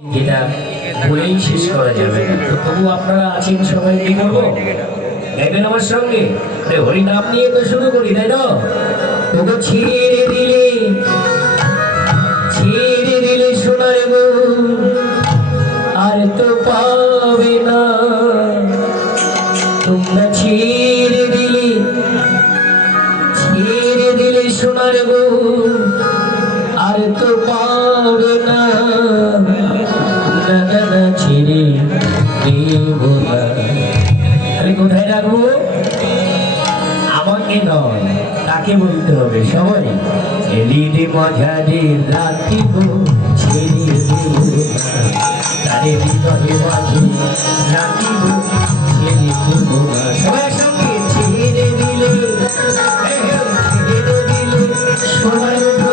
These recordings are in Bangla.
যেটা বলেই শেষ করা যাবে না। তো তবু আপনারা আছেন সবাই, কি করবো গাইবেন আমার সঙ্গে? হরি নাম নিয়ে তো শুরু করি, তাই না? তবু ছেড়ে দিলে সোনার গো আর তো পাবে না। তোমরা ছেড়ে দিলে সোনার গো আর তো পাবে না। ছেড়ে দেব না। আমি কোথায় রাখবো? আমাকে নয়, তাকে বলতে হবে সবাই। এলিদে মাঝারে রাখিব, ছেড়ে দেব না। তারে হৃদয়ে মাঝে রাখিব, ছেড়ে দেব না। সবার সঙ্গে ছেড়ে দিলে সোনার গো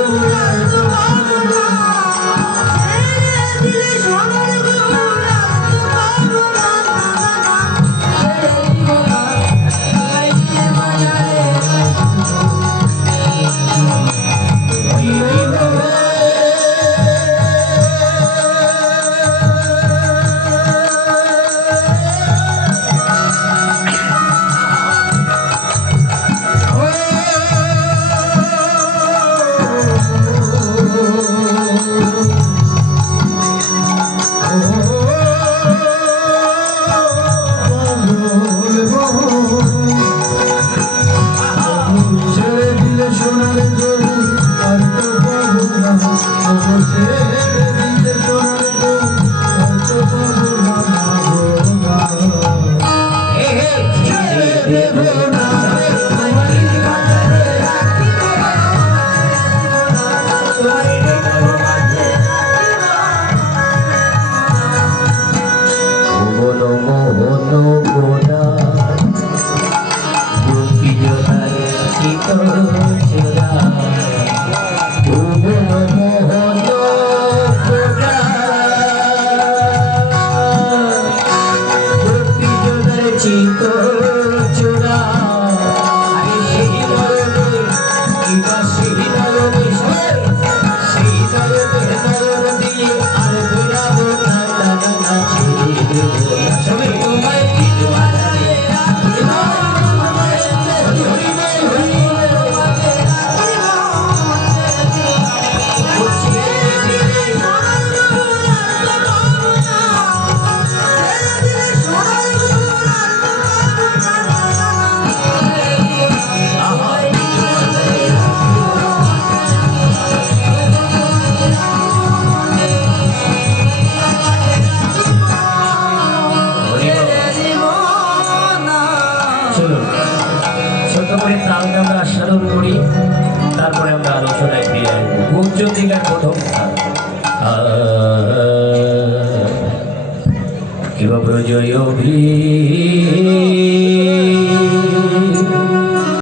তারপরে আমরা আলোচনায় ফিরে আসবো। গুঞ্জতিকার প্রথম কিবা প্রজয়